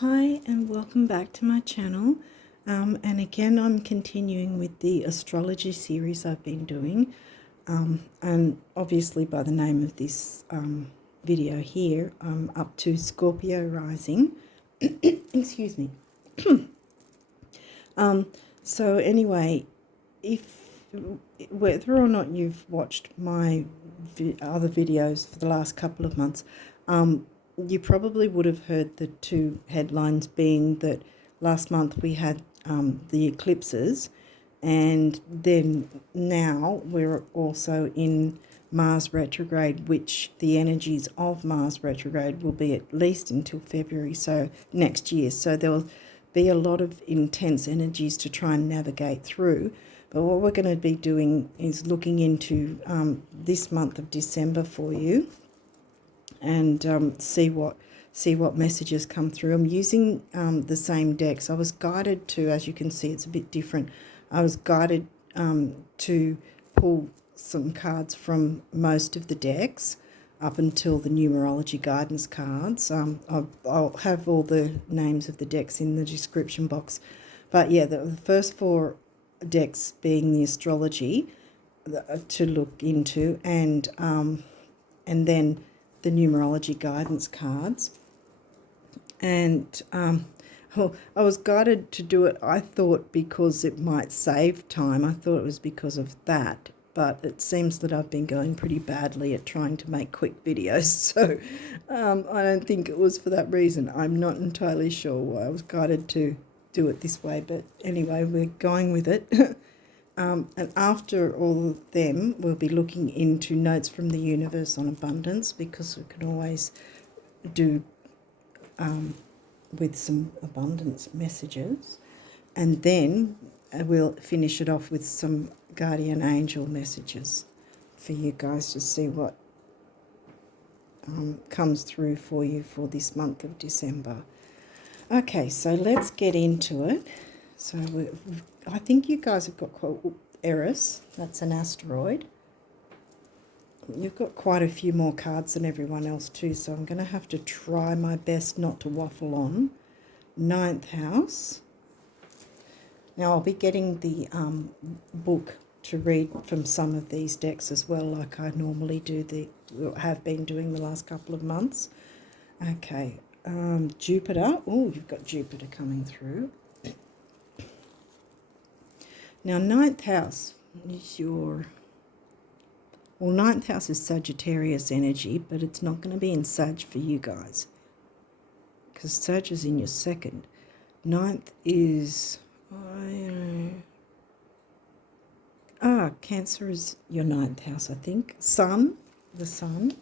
Hi and welcome back to my channel, and again I'm continuing with the astrology series I've been doing, and obviously by the name of this video here I'm up to Scorpio rising. Excuse me. So anyway, if whether or not you've watched my other videos for the last couple of months, you probably would have heard the two headlines being that last month we had the eclipses, and then now we're also in Mars retrograde, which the energies of Mars retrograde will be at least until February, so next year. So there'll be a lot of intense energies to try and navigate through. But what we're going to be doing is looking into this month of December for you, and see what messages come through. I'm using the same decks. I was guided to, as you can see, it's a bit different. I was guided to pull some cards from most of the decks up until the numerology guidance cards. I'll have all the names of the decks in the description box. But yeah, the first four decks being the astrology to look into, and then the numerology guidance cards. And well, I was guided to do it, I thought, because it might save time. I thought it was because of that, but it seems that I've been going pretty badly at trying to make quick videos, so I don't think it was for that reason. I'm not entirely sure why I was guided to do it this way, but anyway, we're going with it. And after all of them, we'll be looking into notes from the universe on abundance, because we can always do with some abundance messages. And then we'll finish it off with some guardian angel messages for you guys to see what comes through for you for this month of December. Okay, so let's get into it. So I think you guys have got quite Eris, that's an asteroid. You've got quite a few more cards than everyone else too, so I'm going to have to try my best not to waffle on. Ninth house. Now I'll be getting the book to read from some of these decks as well, like I normally do, have been doing the last couple of months. Okay, Jupiter. Oh, you've got Jupiter coming through. Now, ninth house is your... Well, ninth house is Sagittarius energy, but it's not going to be in Sag for you guys, because Sag is in your second. Ninth is... Cancer is your ninth house, I think. Sun, the sun.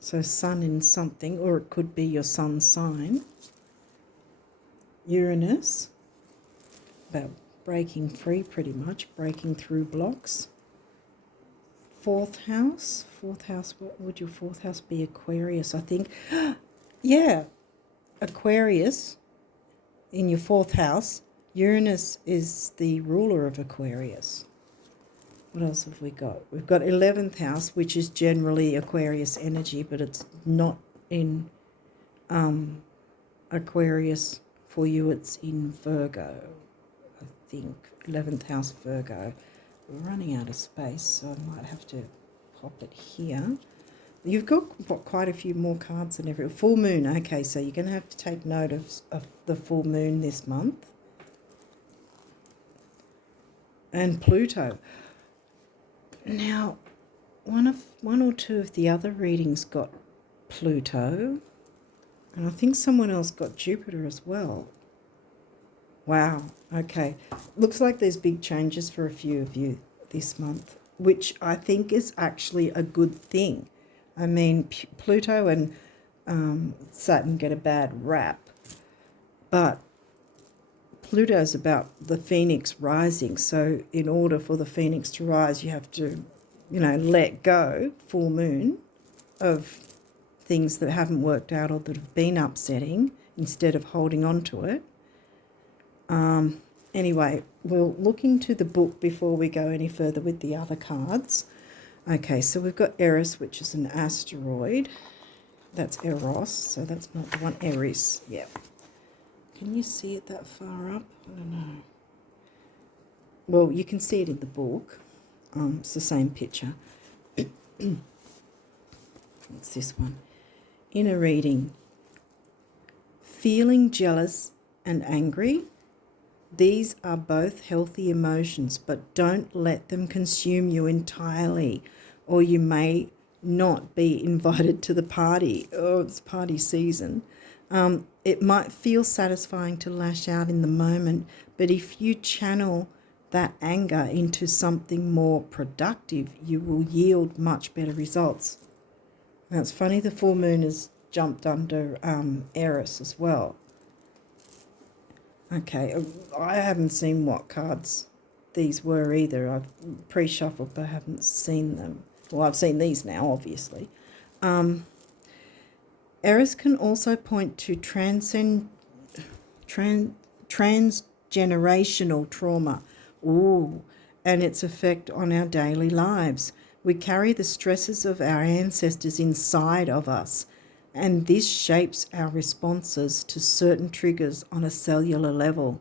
So sun in something, or it could be your sun sign. Uranus, about breaking free, pretty much, breaking through blocks. Fourth house, what would your fourth house be? Aquarius, I think. Yeah, Aquarius in your fourth house. Uranus is the ruler of Aquarius. What else have we got? We've got 11th house, which is generally Aquarius energy, but it's not in Aquarius for you. It's in Virgo, I think. 11th house, Virgo. We're running out of space, so I might have to pop it here. You've got quite a few more cards than every... Full moon. Okay, so you're going to have to take note of the full moon this month. And Pluto. Now, one or two of the other readings got Pluto, and I think someone else got Jupiter as well. Wow, okay. Looks like there's big changes for a few of you this month, which I think is actually a good thing. I mean, Pluto and Saturn get a bad rap, but Pluto's about the phoenix rising. So in order for the phoenix to rise, you have to, let go, full moon, of things that haven't worked out or that have been upsetting, instead of holding on to it. Anyway, we'll look into the book before we go any further with the other cards. Okay, so we've got Eris, which is an asteroid. That's Eros, so that's not the one. Aries, yeah. Can you see it that far up? I don't know. Well, you can see it in the book. It's the same picture. It's this one. Inner reading. Feeling jealous and angry. These are both healthy emotions, but don't let them consume you entirely, or you may not be invited to the party. Oh, it's party season. It might feel satisfying to lash out in the moment, but if you channel that anger into something more productive, you will yield much better results. Now, it's funny the full moon has jumped under Eris as well. Okay, I haven't seen what cards these were either. I've pre-shuffled but I haven't seen them. Well, I've seen these now, obviously. Eris can also point to transgenerational trauma. Ooh, and its effect on our daily lives. We carry the stresses of our ancestors inside of us, and this shapes our responses to certain triggers on a cellular level.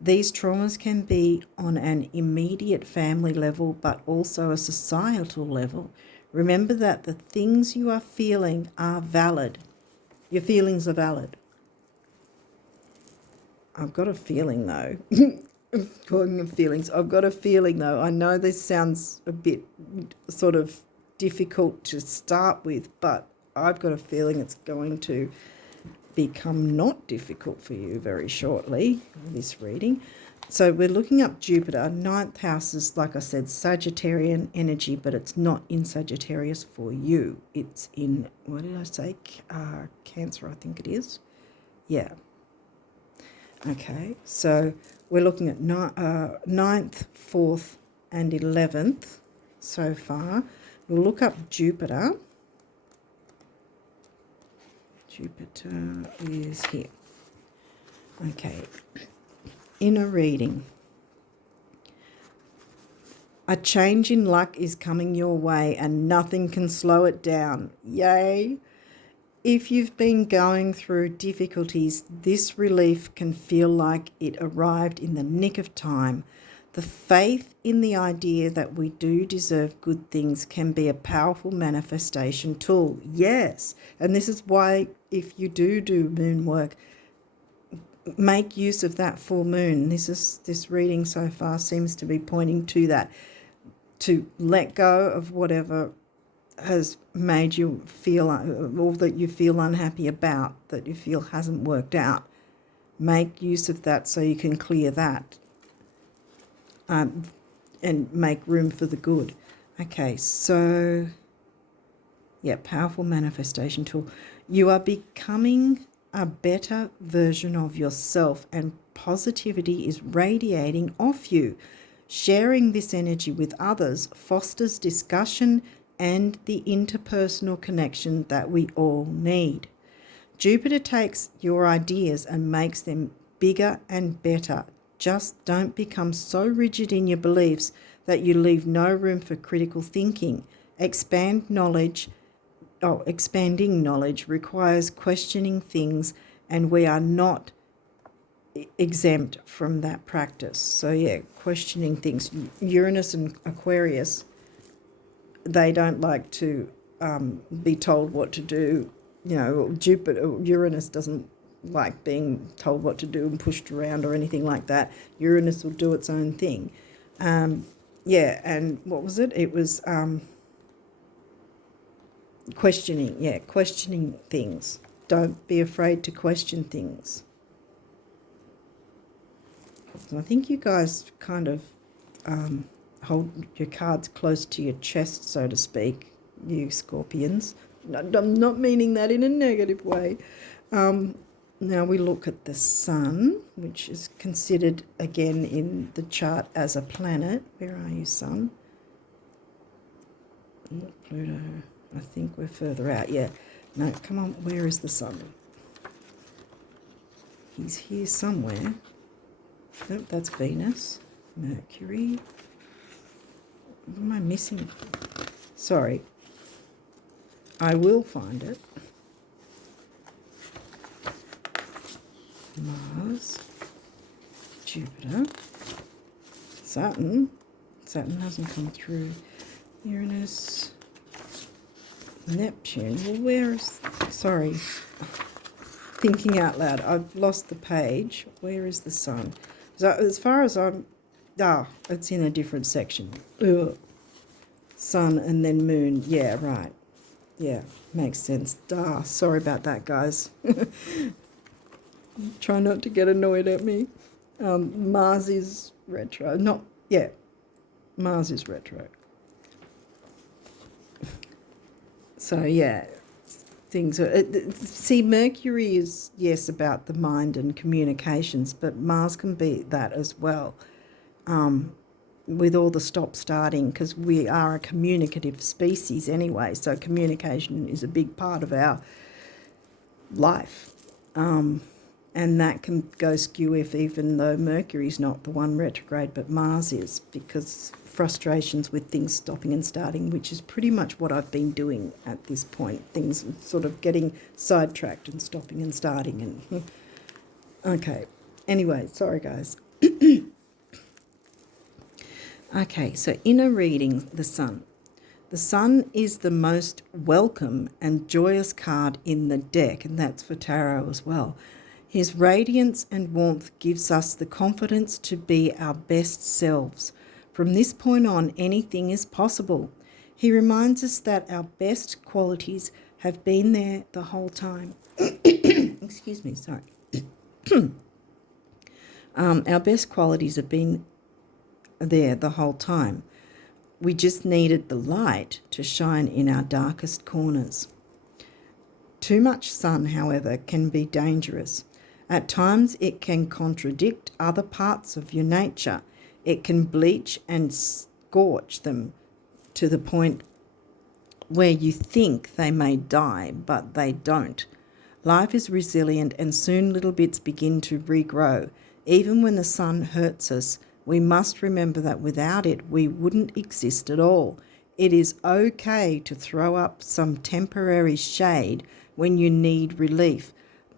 These traumas can be on an immediate family level, but also a societal level. Remember that the things you are feeling are valid. Your feelings are valid. I've got a feeling, though. Calling them feelings. I've got a feeling, though. I know this sounds a bit sort of difficult to start with, but I've got a feeling it's going to become not difficult for you very shortly, this reading. So we're looking up Jupiter. Ninth house is, like I said, Sagittarian energy, but it's not in Sagittarius for you. It's in, what did I say? Cancer, I think it is. Yeah. Okay, so we're looking at 9th, 4th, and 11th so far. We'll look up Jupiter. Jupiter is here. Okay, inner reading. A change in luck is coming your way and nothing can slow it down. Yay! If you've been going through difficulties, this relief can feel like it arrived in the nick of time. The faith in the idea that we do deserve good things can be a powerful manifestation tool. Yes, and this is why if you do moon work, make use of that full moon. This reading so far seems to be pointing to that, to let go of whatever has made you feel, or that you feel unhappy about, that you feel hasn't worked out. Make use of that so you can clear that and make room for the good. Okay, so, yeah, powerful manifestation tool. You are becoming a better version of yourself and positivity is radiating off you. Sharing this energy with others fosters discussion and the interpersonal connection that we all need. Jupiter takes your ideas and makes them bigger and better. Just don't become so rigid in your beliefs that you leave no room for critical thinking. Expanding knowledge requires questioning things, and we are not exempt from that practice. So yeah, questioning things. Uranus and Aquarius, they don't like to be told what to do. You know, Uranus doesn't like being told what to do and pushed around or anything like that. Uranus will do its own thing. Yeah, and what was it? It was questioning. Yeah, questioning things. Don't be afraid to question things. So I think you guys kind of hold your cards close to your chest, so to speak, you Scorpions. I'm not meaning that in a negative way. Now we look at the Sun, which is considered, again, in the chart as a planet. Where are you, Sun? Pluto. I think we're further out. Yeah. No, come on. Where is the Sun? He's here somewhere. Nope, that's Venus. Mercury. What am I missing? Sorry. I will find it. Mars, Jupiter, Saturn. Saturn hasn't come through. Uranus, Neptune. Well, where is... Sorry. Thinking out loud. I've lost the page. Where is the sun? So as far as I'm... it's in a different section. Ugh. Sun and then moon. Yeah, right. Yeah, makes sense. Sorry about that, guys. Try not to get annoyed at me. Mars is retro. Mars is retro. So, yeah, things are... see, Mercury is, yes, about the mind and communications, but Mars can be that as well. With all the stop-starting, because we are a communicative species anyway, so communication is a big part of our life. And that can go skew if even though Mercury's not the one retrograde, but Mars is, because frustrations with things stopping and starting, which is pretty much what I've been doing at this point. Things sort of getting sidetracked and stopping and starting. And okay. Anyway, sorry, guys. Okay, so inner reading, the sun. The sun is the most welcome and joyous card in the deck, and that's for tarot as well. His radiance and warmth gives us the confidence to be our best selves. From this point on, anything is possible. He reminds us that our best qualities have been there the whole time. Excuse me, sorry. Our best qualities have been there the whole time. We just needed the light to shine in our darkest corners. Too much sun, however, can be dangerous. At times it can contradict other parts of your nature. It can bleach and scorch them to the point where you think they may die, but they don't. Life is resilient and soon little bits begin to regrow. Even when the sun hurts us, we must remember that without it, we wouldn't exist at all. It is okay to throw up some temporary shade when you need relief,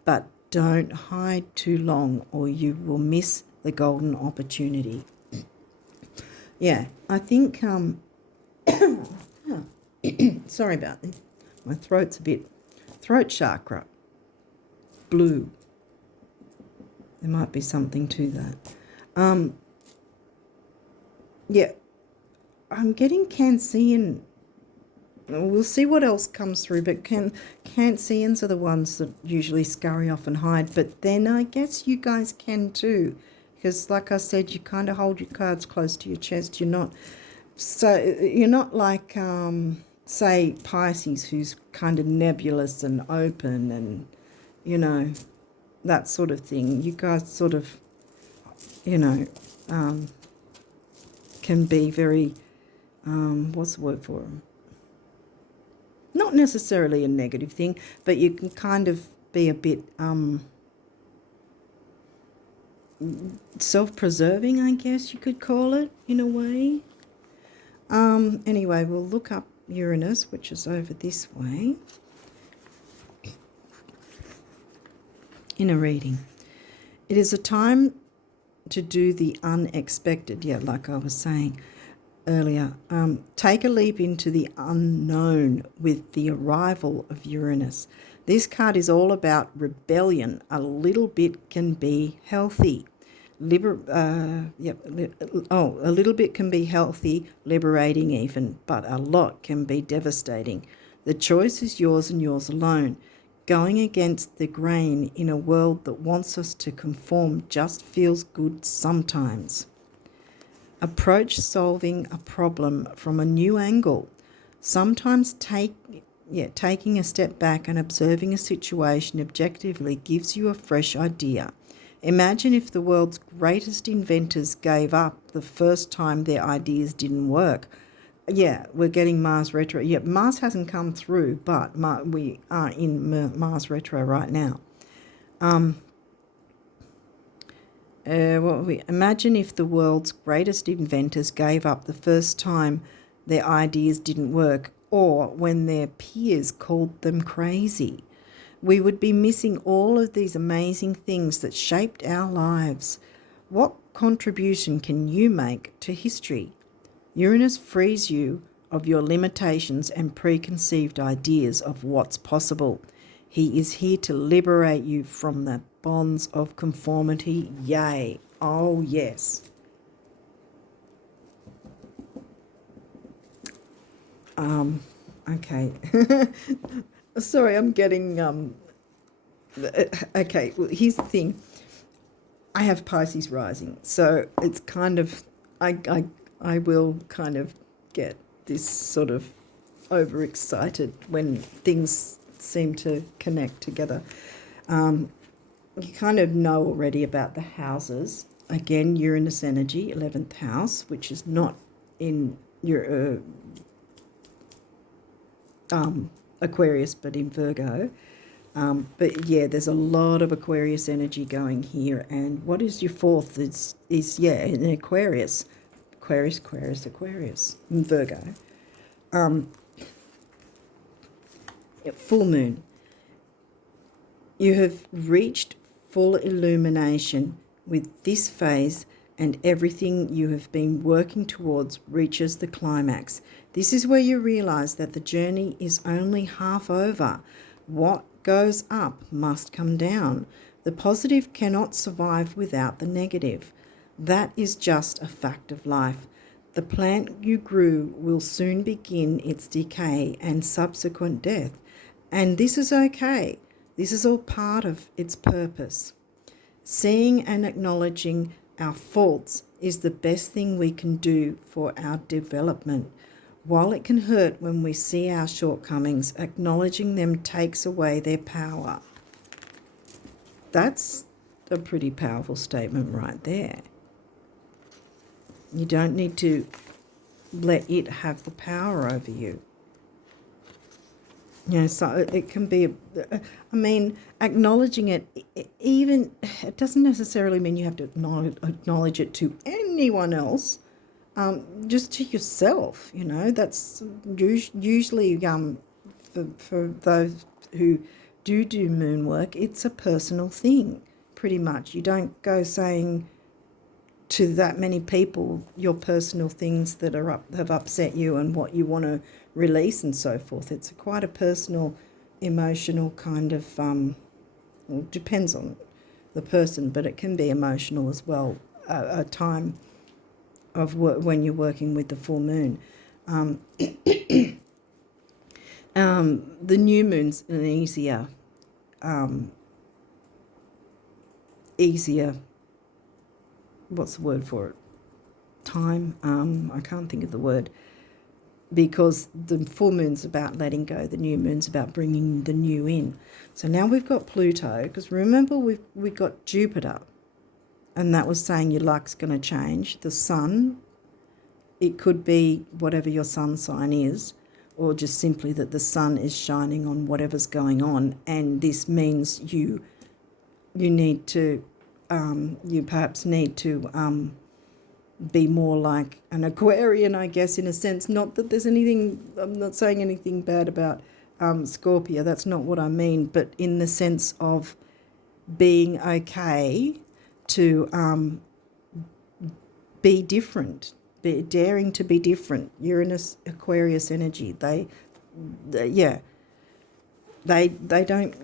but don't hide too long or you will miss the golden opportunity. Yeah, I think, sorry about this. My throat's a bit, throat chakra, blue. There might be something to that. Yeah, I'm getting Cancerian. We'll see what else comes through, but Cancerians are the ones that usually scurry off and hide, but then I guess you guys can too, because like I said, you kind of hold your cards close to your chest. You're not like, say, Pisces, who's kind of nebulous and open and, that sort of thing. You guys sort of, can be very, what's the word for them? Not necessarily a negative thing, but you can kind of be a bit self-preserving, I guess you could call it, in a way. Anyway, we'll look up Uranus, which is over this way, in a reading. It is a time to do the unexpected, like I was saying earlier. Take a leap into the unknown with the arrival of Uranus. This card is all about rebellion. A little bit can be healthy. A little bit can be healthy, liberating even, but a lot can be devastating. The choice is yours and yours alone. Going against the grain in a world that wants us to conform just feels good sometimes. Approach solving a problem from a new angle. Sometimes taking a step back and observing a situation objectively gives you a fresh idea. Imagine if the world's greatest inventors gave up the first time their ideas didn't work. Yeah, we're getting Mars retro. Yeah, Mars hasn't come through, but we are in Mars retro right now. Imagine if the world's greatest inventors gave up the first time their ideas didn't work, or when their peers called them crazy. We would be missing all of these amazing things that shaped our lives. What contribution can you make to history? Uranus frees you of your limitations and preconceived ideas of what's possible. He is here to liberate you from the bonds of conformity. Yay. Oh, yes. Okay. Sorry, I'm getting, okay, well, here's the thing. I have Pisces rising, so it's kind of, I will kind of get this sort of overexcited when things seem to connect together. You kind of know already about the houses. Again, Uranus energy, 11th house, which is not in your Aquarius, but in Virgo. But yeah, there's a lot of Aquarius energy going here. And what is your fourth is yeah, in Aquarius. Aquarius, in Virgo. Full moon. You have reached full illumination with this phase, and everything you have been working towards reaches the climax. This is where you realize that the journey is only half over. What goes up must come down. The positive cannot survive without the negative. That is just a fact of life. The plant you grew will soon begin its decay and subsequent death. And this is okay. This is all part of its purpose. Seeing and acknowledging our faults is the best thing we can do for our development. While it can hurt when we see our shortcomings, acknowledging them takes away their power. That's a pretty powerful statement right there. You don't need to let it have the power over you. You know, so it can be, I mean, acknowledging it, even, it doesn't necessarily mean you have to acknowledge it to anyone else, just to yourself, you know. That's usually, for those who do moon work, it's a personal thing, pretty much. You don't go saying to that many people your personal things that have upset you and what you want to release and so forth. It's quite a personal, emotional kind of, well, depends on the person, but it can be emotional as well, a time of when you're working with the full moon. The new moon's an easier, what's the word for it? Time. I can't think of the word, because the full moon's about letting go, the new moon's about bringing the new in. So now we've got Pluto, because remember we got Jupiter, and that was saying your luck's going to change. The sun, it could be whatever your sun sign is, or just simply that the sun is shining on whatever's going on, and this means you need to, you perhaps need to be more like an Aquarian, I guess, in a sense. Not that there's anything, I'm not saying anything bad about Scorpio, that's not what I mean, but in the sense of being okay to be different, daring to be different. Uranus, Aquarius energy, they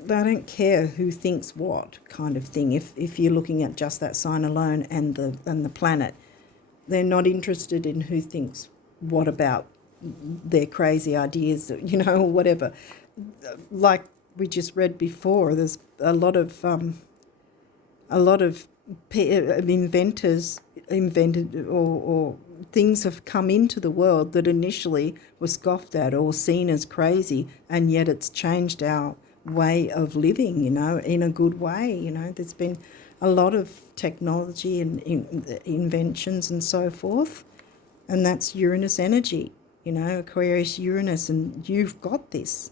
don't care who thinks what kind of thing. If you're looking at just that sign alone and the planet, they're not interested in who thinks what about their crazy ideas, you know, or whatever. Like we just read before, there's a lot of inventors invented or things have come into the world that initially were scoffed at or seen as crazy, and yet it's changed our way of living, you know, in a good way. You know, there's been a lot of technology and inventions and so forth, and that's Uranus energy, you know, Aquarius, Uranus, and you've got this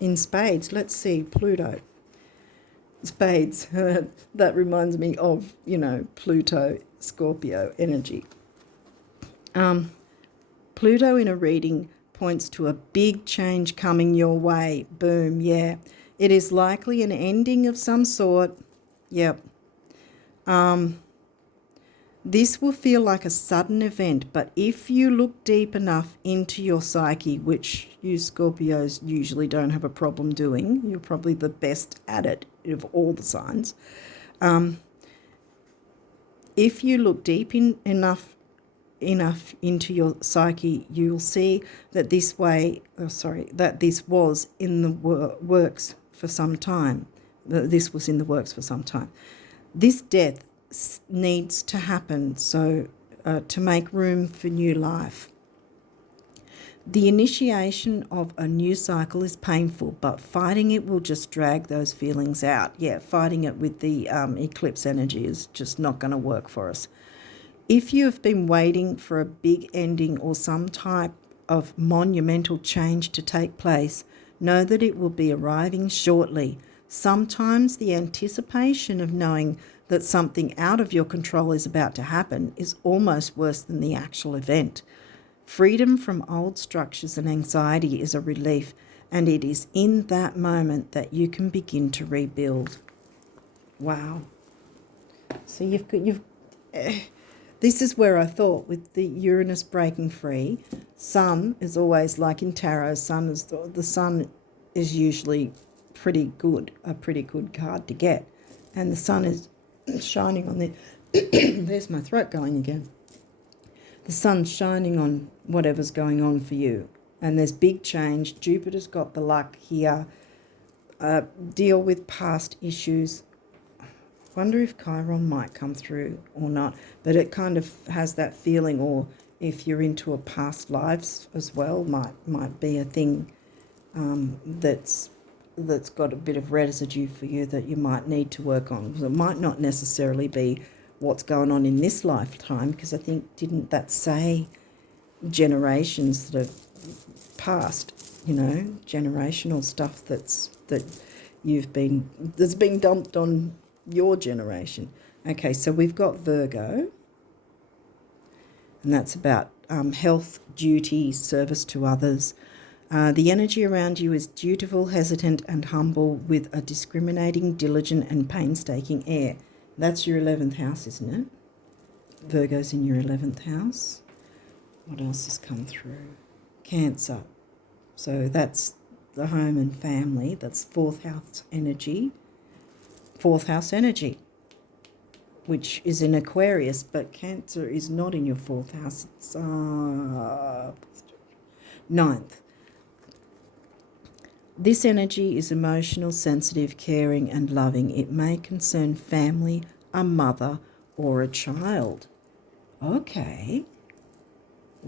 in spades. Let's see, Pluto. Spades. That reminds me of, you know, Pluto, Scorpio energy. Pluto in a reading points to a big change coming your way. Boom, yeah. It is likely an ending of some sort. Yep. This will feel like a sudden event, but if you look deep enough into your psyche, which you Scorpios usually don't have a problem doing, you're probably the best at it of all the signs. If you look deep enough into your psyche, you'll see that this was in the works for some time. This was in the works for some time. This death needs to happen to make room for new life. The initiation of a new cycle is painful, but fighting it will just drag those feelings out. Yeah, fighting it with the eclipse energy is just not going to work for us. If you have been waiting for a big ending or some type of monumental change to take place, know that it will be arriving shortly. Sometimes the anticipation of knowing that something out of your control is about to happen is almost worse than the actual event. Freedom from old structures and anxiety is a relief, and it is in that moment that you can begin to rebuild. Wow. So this is where I thought with the Uranus breaking free, Sun is always like in tarot. The Sun is usually a pretty good card to get, and the Sun is shining on the. There's my throat going again. The sun's shining on whatever's going on for you, and there's big change. Jupiter's got the luck here. Deal with past issues. Wonder if Chiron might come through or not, but it kind of has that feeling, or if you're into a past lives as well, might be a thing that's got a bit of residue for you that you might need to work on. It might not necessarily be what's going on in this lifetime, because I think, didn't that say generations that have passed, generational stuff that's been dumped on your generation. Okay, so we've got Virgo, and that's about health, duty, service to others. The energy around you is dutiful, hesitant, and humble, with a discriminating, diligent, and painstaking air. That's your 11th house, isn't it? Virgo's in your 11th house. What else has come through? Cancer. So that's the home and family. That's fourth house energy. Fourth house energy, which is in Aquarius, but Cancer is not in your fourth house. It's ninth. This energy is emotional, sensitive, caring, and loving. It may concern family, a mother, or a child. Okay.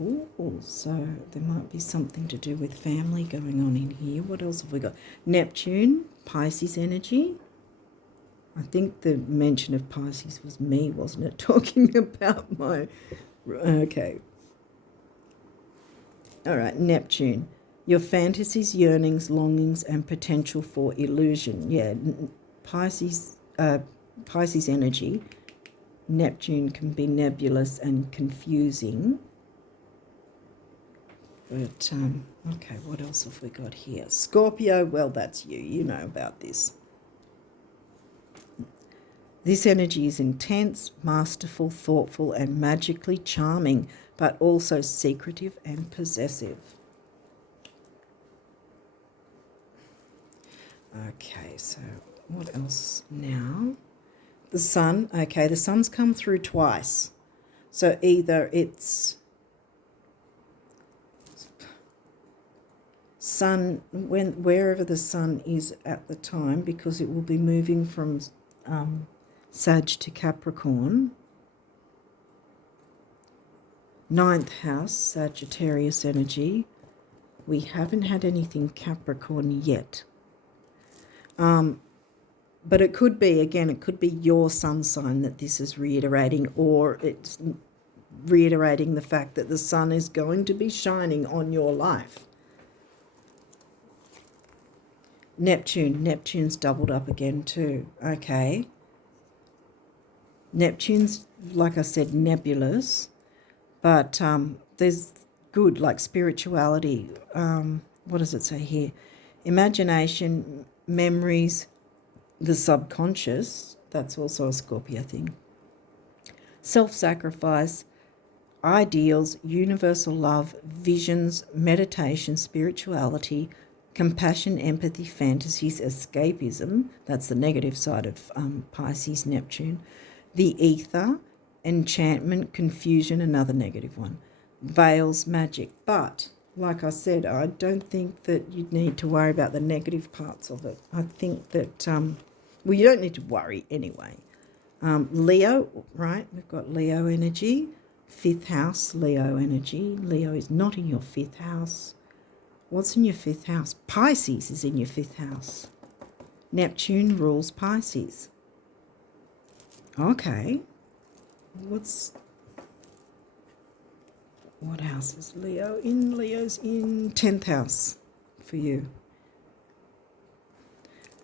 Ooh, so there might be something to do with family going on in here. What else have we got? Neptune, Pisces energy. I think the mention of Pisces was me, wasn't it? Talking about my... Okay. All right, Neptune. Your fantasies, yearnings, longings, and potential for illusion. Yeah, Pisces energy. Neptune can be nebulous and confusing. But, okay, what else have we got here? Scorpio, well, that's you. You know about this. This energy is intense, masterful, thoughtful, and magically charming, but also secretive and possessive. Okay, so what else now? The sun. Okay, the sun's come through twice. So either it's sun, wherever the sun is at the time, because it will be moving from Sag to Capricorn. Ninth house, Sagittarius energy. We haven't had anything Capricorn yet. But it could be, again, it could be your sun sign that this is reiterating, or it's reiterating the fact that the sun is going to be shining on your life. Neptune's doubled up again too. Okay. Neptune's, like I said, nebulous, but there's good, like spirituality. What does it say here? Imagination, memories, the subconscious, that's also a Scorpio thing, self-sacrifice, ideals, universal love, visions, meditation, spirituality, compassion, empathy, fantasies, escapism, that's the negative side of Pisces, Neptune, the ether, enchantment, confusion, another negative one, veils, magic. But like I said, I don't think that you need to worry about the negative parts of it. I think that, well, you don't need to worry anyway. Leo, right? We've got Leo energy, 5th house, Leo energy. Leo is not in your 5th house. What's in your 5th house? Pisces is in your 5th house. Neptune rules Pisces. Okay. What house is Leo in? Leo's in 10th house for you.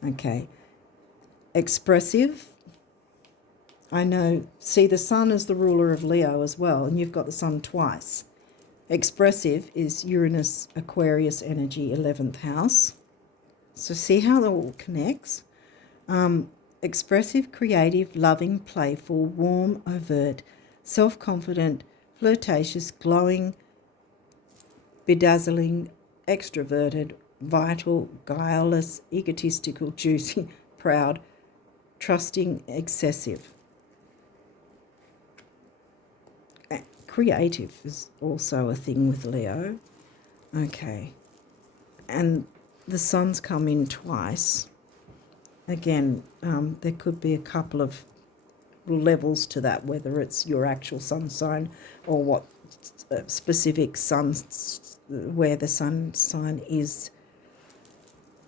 Okay. Expressive. I know, see, the sun is the ruler of Leo as well, and you've got the sun twice. Expressive is Uranus, Aquarius energy, 11th house. So see how that all connects? Expressive, creative, loving, playful, warm, overt, self-confident, flirtatious, glowing, bedazzling, extroverted, vital, guileless, egotistical, juicy, proud, trusting, excessive. Creative is also a thing with Leo. Okay. And the sun's come in twice. Again, there could be a couple of levels to that, whether it's your actual sun sign or what specific sun, where the sun sign is.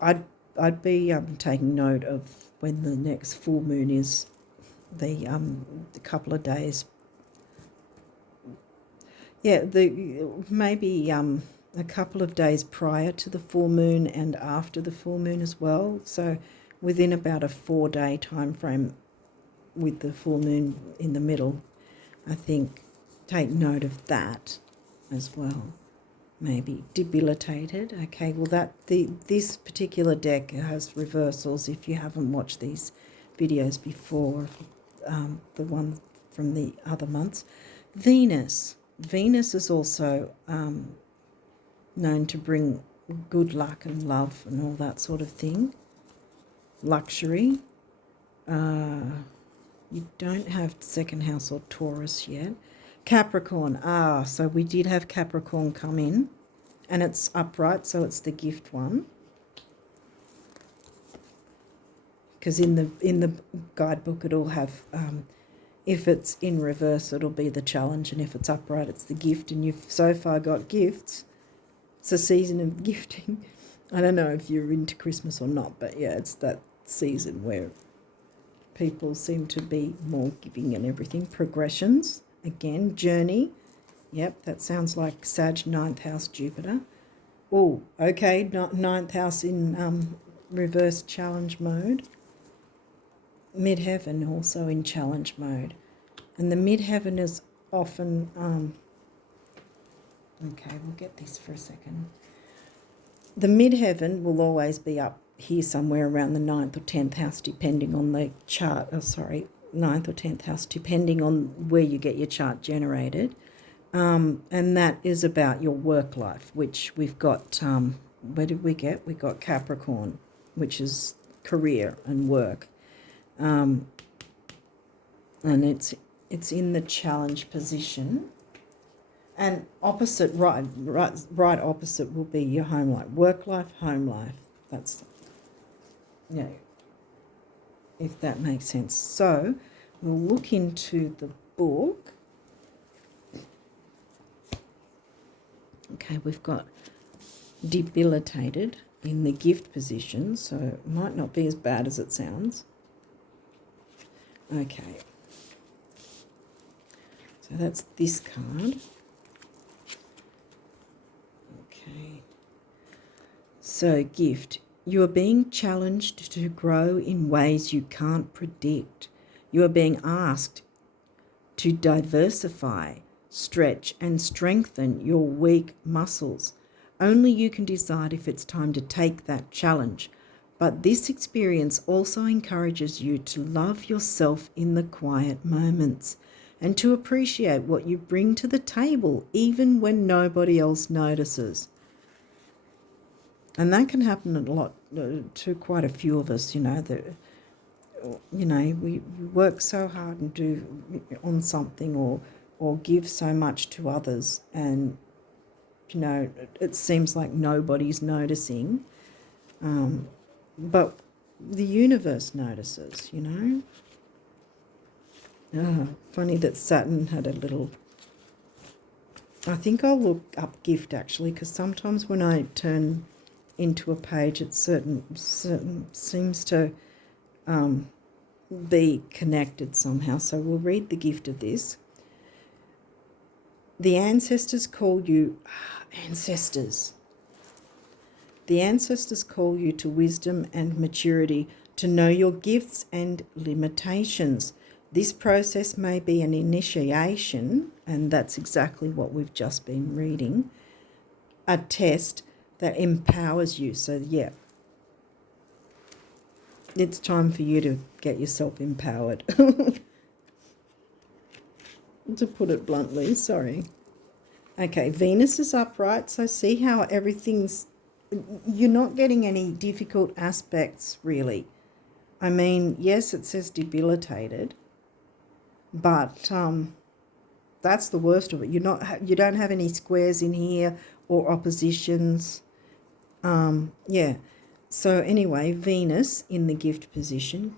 I'd be taking note of when the next full moon is, the couple of days. Yeah, maybe a couple of days prior to the full moon and after the full moon as well. So within about a 4-day time frame with the full moon in the middle, I think take note of that as well. Maybe debilitated. Okay, well this particular deck has reversals if you haven't watched these videos before, the one from the other months. Venus is also known to bring good luck and love and all that sort of thing. Luxury. You don't have second house or Taurus yet. Capricorn. So we did have Capricorn come in, and it's upright, so it's the gift one. Because in the guidebook it'll have, if it's in reverse it'll be the challenge, and if it's upright it's the gift, and you've so far got gifts. It's a season of gifting. I don't know if you're into Christmas or not, but yeah, it's that season where people seem to be more giving and everything. Progressions, again, journey. Yep, that sounds like Sag, 9th house, Jupiter. Oh, okay, 9th house in reverse challenge mode. Midheaven also in challenge mode. And the midheaven is often, okay, we'll get this for a second. The midheaven will always be up here somewhere around the 9th or 10th house, depending on the chart. 9th or 10th house, depending on where you get your chart generated. And that is about your work life, which we've got, where did we get? We got Capricorn, which is career and work. And it's in the challenge position. And opposite, right opposite will be your home life. Work life, home life. That's, yeah, if that makes sense. So we'll look into the book. Okay, we've got debilitated in the gift position, so it might not be as bad as it sounds. Okay. So that's this card. Okay. So gift. You are being challenged to grow in ways you can't predict. You are being asked to diversify, stretch and strengthen your weak muscles. Only you can decide if it's time to take that challenge. But this experience also encourages you to love yourself in the quiet moments and to appreciate what you bring to the table even when nobody else notices. And that can happen a lot to quite a few of us, we work so hard and do on something or give so much to others, and it seems like nobody's noticing, but the universe notices. Funny that Saturn had a little. I think I'll look up gift actually, because sometimes when I turn into a page, it certain seems to be connected somehow. So we'll read the gift of this. The ancestors call you ancestors. The ancestors call you to wisdom and maturity, to know your gifts and limitations. This process may be an initiation, and that's exactly what we've just been reading, a test that empowers you. So, yeah, it's time for you to get yourself empowered. To put it bluntly, sorry. Okay, Venus is upright, so see how everything's... You're not getting any difficult aspects, really. I mean, yes, it says debilitated, but that's the worst of it. You don't have any squares in here or oppositions. Yeah. So anyway, Venus in the gift position.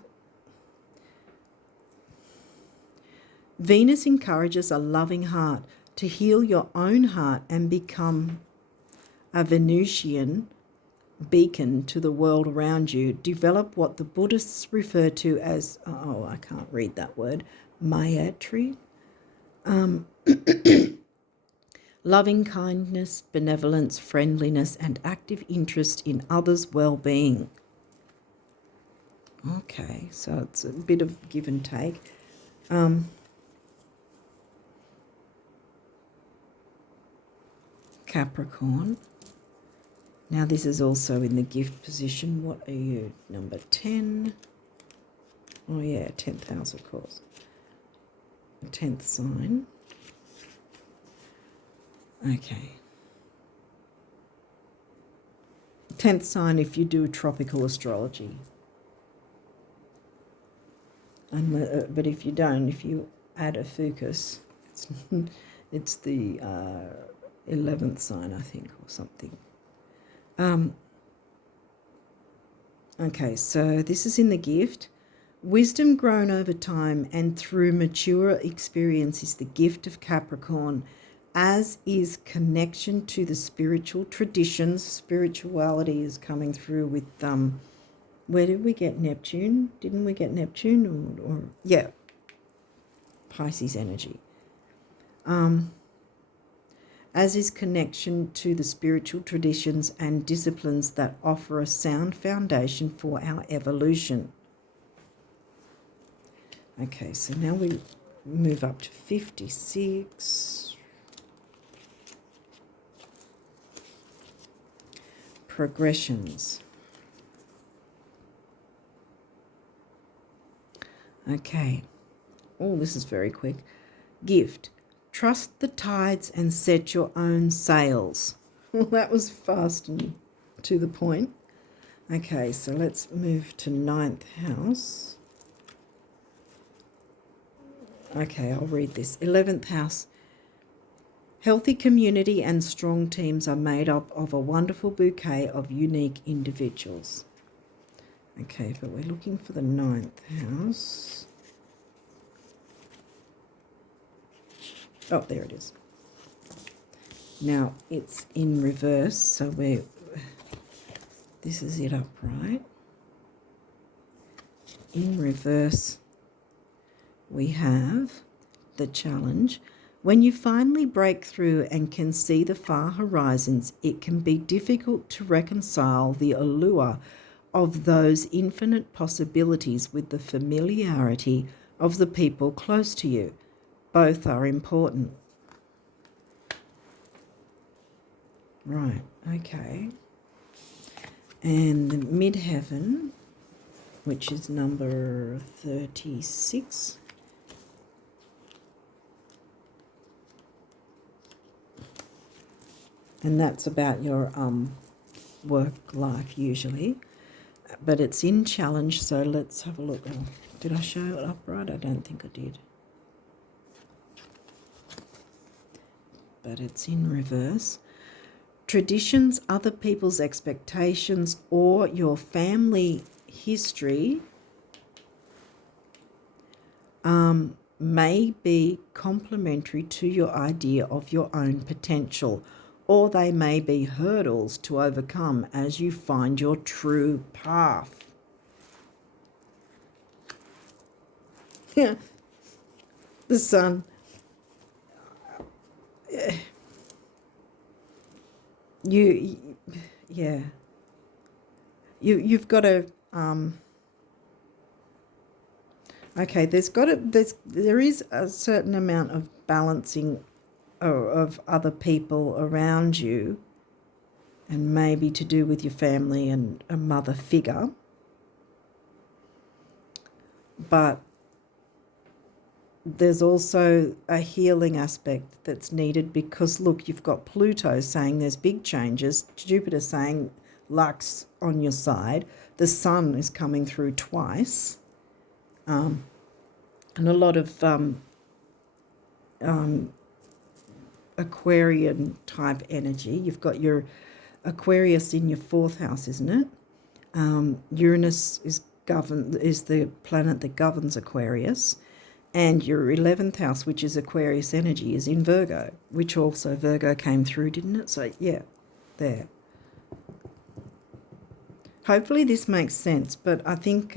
Venus encourages a loving heart, to heal your own heart and become a Venusian beacon to the world around you. Develop what the Buddhists refer to as, I can't read that word, planetary. Loving kindness, benevolence, friendliness, and active interest in others' well-being. Okay, so it's a bit of give and take. Capricorn. Now this is also in the gift position. What are you? Number 10. Oh yeah, 10th house, of course. 10th sign. Okay. 10th sign if you do tropical astrology. But if you don't, if you add a fucus, it's the 11th sign, I think, or something. Okay, so this is in the gift. Wisdom grown over time and through mature experience is the gift of Capricorn, as is connection to the spiritual traditions. Spirituality is coming through with, where did we get Neptune? Didn't we get Neptune? Or yeah, Pisces energy. As is connection to the spiritual traditions and disciplines that offer a sound foundation for our evolution. Okay, so now we move up to 56. Progressions. Okay. Oh, this is very quick. Gift. Trust the tides and set your own sails. Well, that was fast and to the point. Okay, so let's move to 9th house. Okay, I'll read this. 11th house. Healthy community and strong teams are made up of a wonderful bouquet of unique individuals. Okay, but we're looking for the 9th house. Oh, there it is. Now it's in reverse, so this is it upright. In reverse, we have the challenge. When you finally break through and can see the far horizons, it can be difficult to reconcile the allure of those infinite possibilities with the familiarity of the people close to you. Both are important. Right, okay. And the midheaven, which is number 36. And that's about your work life usually. But it's in challenge, so let's have a look. Oh, did I show it up right? I don't think I did. But it's in reverse. Traditions, other people's expectations, or your family history may be complementary to your idea of your own potential, or they may be hurdles to overcome as you find your true path. Yeah, the sun. You've got to okay, there is a certain amount of balancing of other people around you, and maybe to do with your family and a mother figure. But there's also a healing aspect that's needed because, look, you've got Pluto saying there's big changes, Jupiter saying luck's on your side, the sun is coming through twice, and a lot of Aquarian type energy. You've got your Aquarius in your 4th house, isn't it? Uranus is the planet that governs Aquarius, and your 11th house, which is Aquarius energy, is in Virgo, which also Virgo came through, didn't it? So yeah, there. Hopefully this makes sense, but I think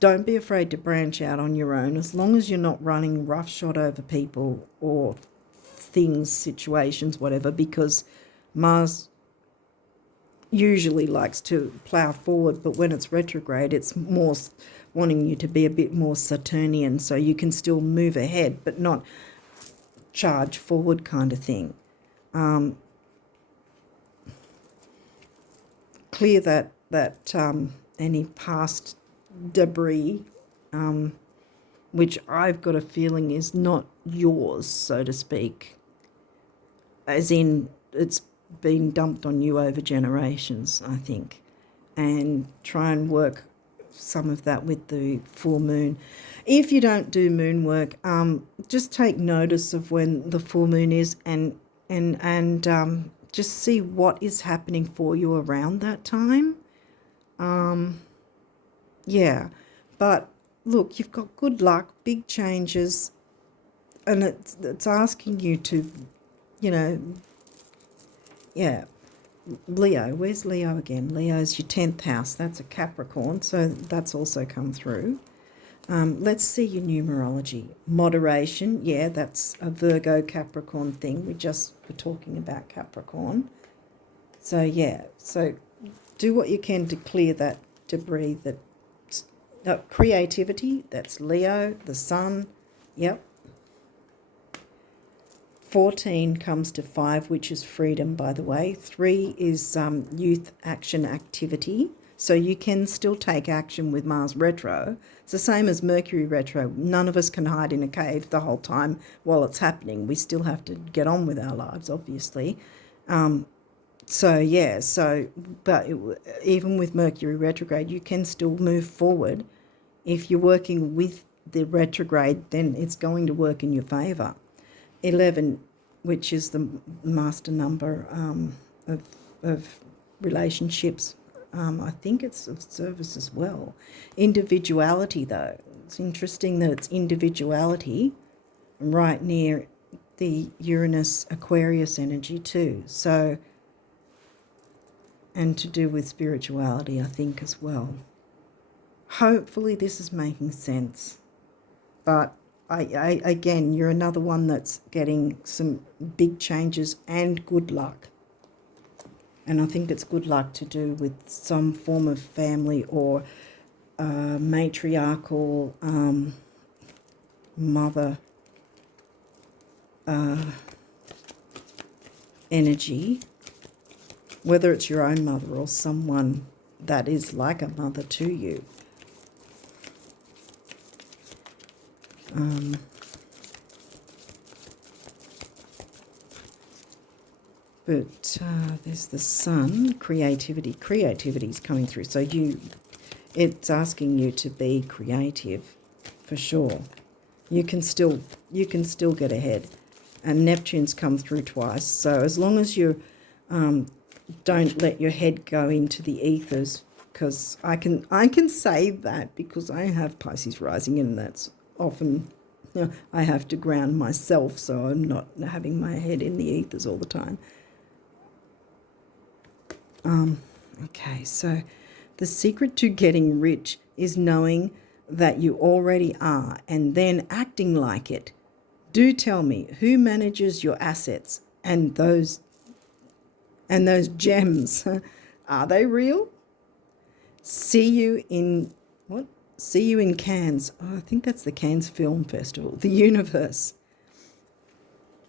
don't be afraid to branch out on your own, as long as you're not running roughshod over people or things, situations, whatever, because Mars usually likes to plough forward, but when it's retrograde, it's more wanting you to be a bit more Saturnian, so you can still move ahead, but not charge forward kind of thing. Clear that any past debris, which I've got a feeling is not yours, so to speak, as in it's been dumped on you over generations, I think, and try and work some of that with the full moon. If you don't do moon work, just take notice of when the full moon is and just see what is happening for you around that time. Yeah, but look, you've got good luck, big changes, and it's asking you to, yeah. Leo, where's Leo again? Leo's your 10th house. That's a Capricorn, so that's also come through. Let's see your numerology. Moderation, yeah, that's a Virgo Capricorn thing. We just were talking about Capricorn. So, yeah, so do what you can to clear that debris. Creativity, that's Leo, the sun, yep. 14 comes to 5, which is freedom, by the way. 3 is youth action activity. So you can still take action with Mars retro. It's the same as Mercury retro. None of us can hide in a cave the whole time while it's happening. We still have to get on with our lives, obviously. But even with Mercury retrograde, you can still move forward. If you're working with the retrograde, then it's going to work in your favour. 11, which is the master number of relationships. I think it's of service as well. Individuality, though. It's interesting that it's individuality right near the Uranus Aquarius energy too. So, and to do with spirituality, I think, as well. Hopefully this is making sense. But I again, you're another one that's getting some big changes and good luck. And I think it's good luck to do with some form of family or matriarchal mother energy. whether it's your own mother or someone that is like a mother to you. But there's the sun, creativity. Creativity is coming through. So it's asking you to be creative, for sure. You can still get ahead. And Neptune's come through twice. So as long as you don't let your head go into the ethers, because I can say that because I have Pisces rising, and that's often, I have to ground myself, so I'm not having my head in the ethers all the time. Okay, so the secret to getting rich is knowing that you already are and then acting like it. Do tell me, who manages your assets and those gems? Are they real? See you in Cannes. Oh, I think that's the Cannes Film Festival. The universe.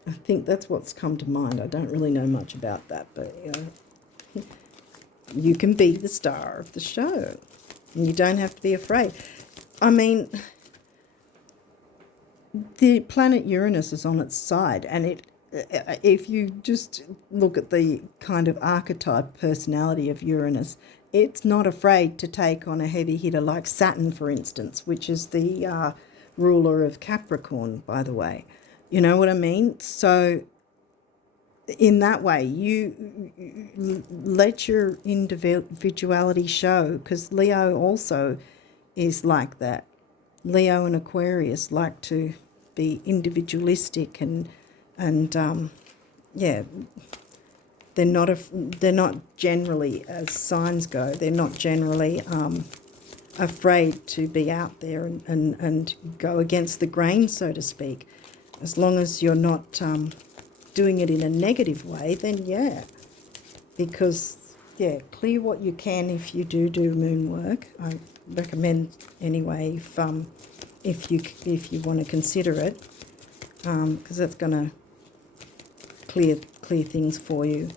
I think that's what's come to mind. I don't really know much about that, but you can be the star of the show. And you don't have to be afraid. I mean, the planet Uranus is on its side, and if you just look at the kind of archetype personality of Uranus, it's not afraid to take on a heavy hitter like Saturn, for instance, which is the ruler of Capricorn, by the way. You know what I mean? So in that way, you let your individuality show, because Leo also is like that. Leo and Aquarius like to be individualistic and yeah, they're not generally, as signs go, they're not generally afraid to be out there and go against the grain, so to speak. As long as you're not doing it in a negative way, then yeah, because yeah, clear what you can if you do moon work. I recommend anyway, if you want to consider it, because that's going to clear things for you.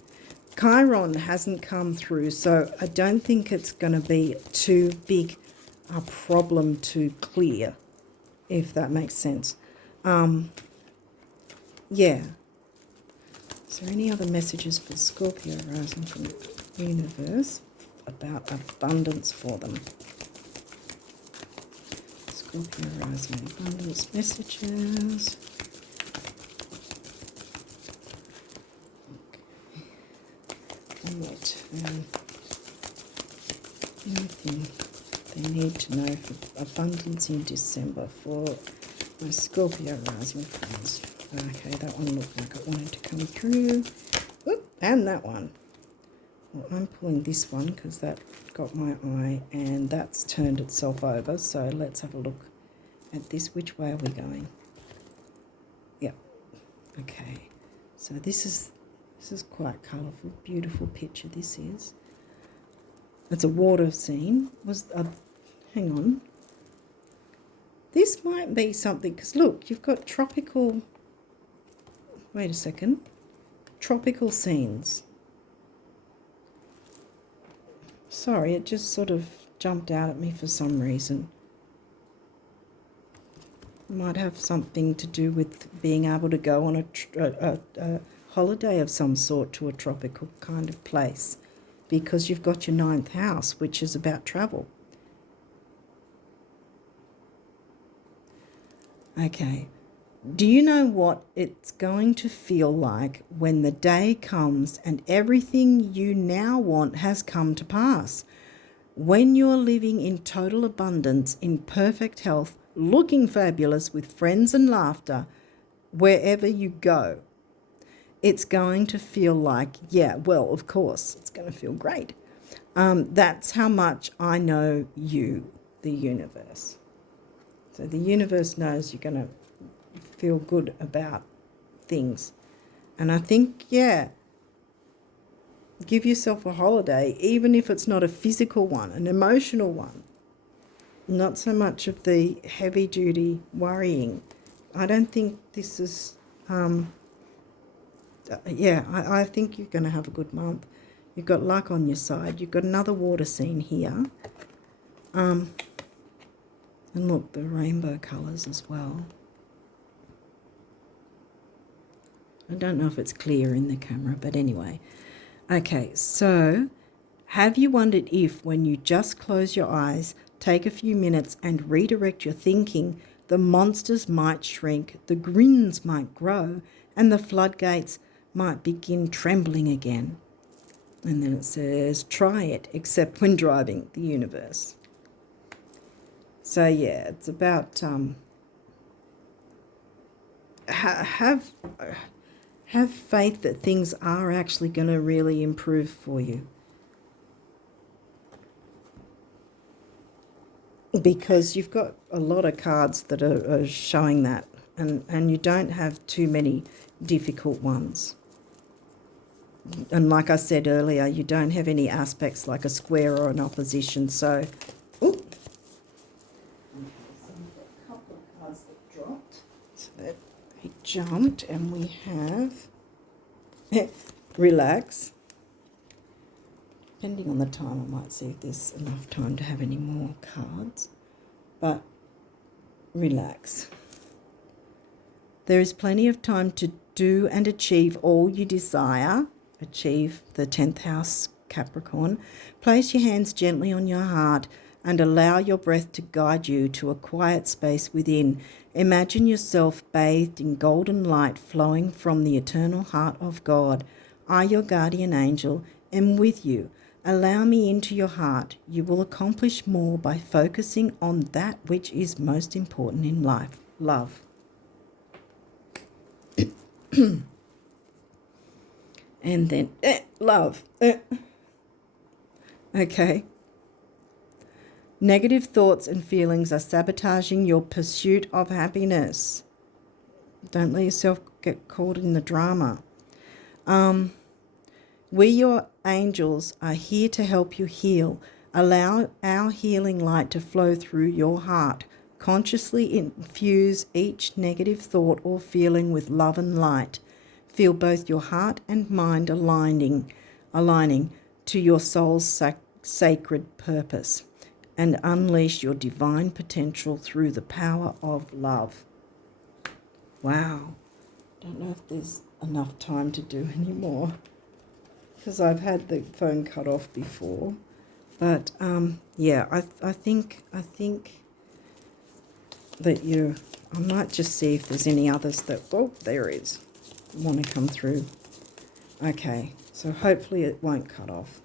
Chiron hasn't come through, so I don't think it's going to be too big a problem to clear, if that makes sense. Yeah. Is there any other messages for Scorpio rising from the universe about abundance for them? Scorpio rising abundance messages. Okay. One more turn. Anything they need to know for abundance in December for my Scorpio rising friends. Okay, that one looked like it wanted to come through. Oop, and that one. Well, I'm pulling this one because that got my eye and that's turned itself over. So let's have a look at this. Which way are we going? Yep. Okay. So this is quite colourful, beautiful picture. This is. It's a water scene. Hang on. This might be something, because look, you've got tropical. Wait a second. Tropical scenes. Sorry, it just sort of jumped out at me for some reason. Might have something to do with being able to go on a holiday of some sort to a tropical kind of place, because you've got your 9th house, which is about travel. Okay. Do you know what it's going to feel like when the day comes and everything you now want has come to pass? When you're living in total abundance, in perfect health, looking fabulous with friends and laughter wherever you go, it's going to feel like, yeah, well, of course, it's going to feel great. That's how much I know you, the universe. So the universe knows you're going to feel good about things. And I think, yeah, give yourself a holiday, even if it's not a physical one, an emotional one. Not so much of the heavy-duty worrying. I don't think this is, I think you're going to have a good month. You've got luck on your side. You've got another water scene here. And look, the rainbow colours as well. I don't know if it's clear in the camera, but anyway. Okay, so have you wondered if, when you just close your eyes, take a few minutes and redirect your thinking, the monsters might shrink, the grins might grow, and the floodgates might begin trembling again? And then it says, try it, except when driving the universe. So yeah, it's about have faith that things are actually going to really improve for you. Because you've got a lot of cards that are showing that, and you don't have too many difficult ones. And like I said earlier, you don't have any aspects like a square or an opposition. So, ooh. Okay, so we've got a couple of cards that dropped. So that they jumped, and we have relax. Depending on the time, I might see if there's enough time to have any more cards. But relax. There is plenty of time to do and achieve all you desire. Achieve the 10th house, Capricorn. Place your hands gently on your heart and allow your breath to guide you to a quiet space within. Imagine yourself bathed in golden light flowing from the eternal heart of God. I, your guardian angel, am with you. Allow me into your heart. You will accomplish more by focusing on that which is most important in life, love. And then love. Okay. Negative thoughts and feelings are sabotaging your pursuit of happiness. Don't let yourself get caught in the drama. We, your angels, are here to help you heal. Allow our healing light to flow through your heart. Consciously infuse each negative thought or feeling with love and light. Feel both your heart and mind aligning to your soul's sacred purpose, and unleash your divine potential through the power of love. Wow. Don't know if there's enough time to do any more, because I've had the phone cut off before. But yeah, I think that I might just see if there's any others that, oh, there is, want to come through. Okay, so hopefully it won't cut off.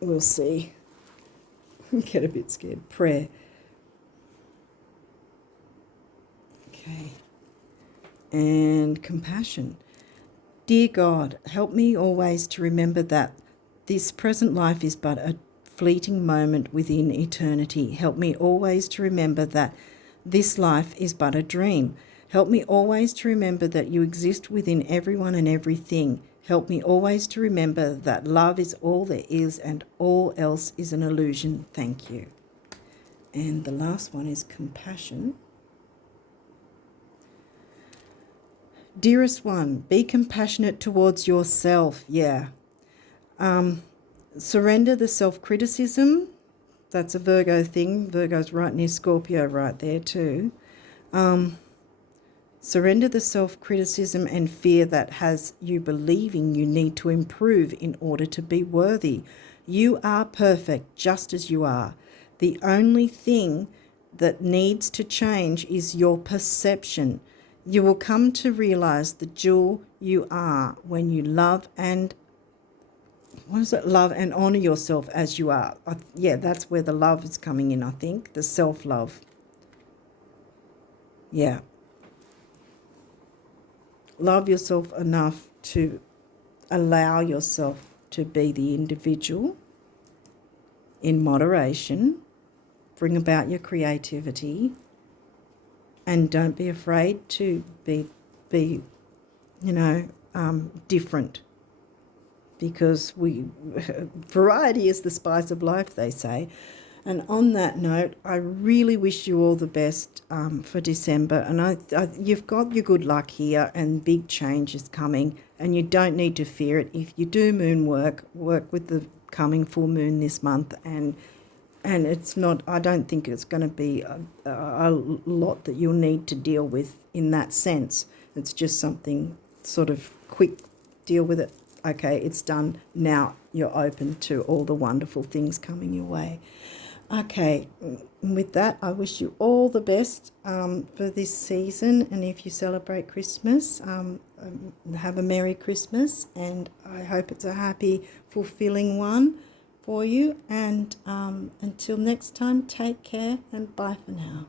We'll see. Get a bit scared. Prayer. Okay. And compassion. Dear God, help me always to remember that this present life is but a fleeting moment within eternity. Help me always to remember that this life is but a dream. Help me always to remember that you exist within everyone and everything. Help me always to remember that love is all there is and all else is an illusion. Thank you. And the last one is compassion. Dearest one, be compassionate towards yourself. Yeah. Surrender the self-criticism. That's a Virgo thing. Virgo's right near Scorpio right there too. Surrender the self-criticism and fear that has you believing you need to improve in order to be worthy. You are perfect just as you are. The only thing that needs to change is your perception. You will come to realize the jewel you are when you love and love and honor yourself as you are. Yeah, that's where the love is coming in, I think. The self-love. Yeah. Love yourself enough to allow yourself to be the individual in moderation. Bring about your creativity. And don't be afraid to be different. Because variety is the spice of life, they say. And on that note, I really wish you all the best for December. And you've got your good luck here, and big change is coming, and you don't need to fear it. If you do moon work with the coming full moon this month, and it's not, I don't think it's going to be a lot that you'll need to deal with in that sense. It's just something sort of quick, deal with it. Okay, it's done. Now you're open to all the wonderful things coming your way. Okay, with that, I wish you all the best for this season. And if you celebrate Christmas, have a Merry Christmas. And I hope it's a happy, fulfilling one for you. And until next time, take care and bye for now.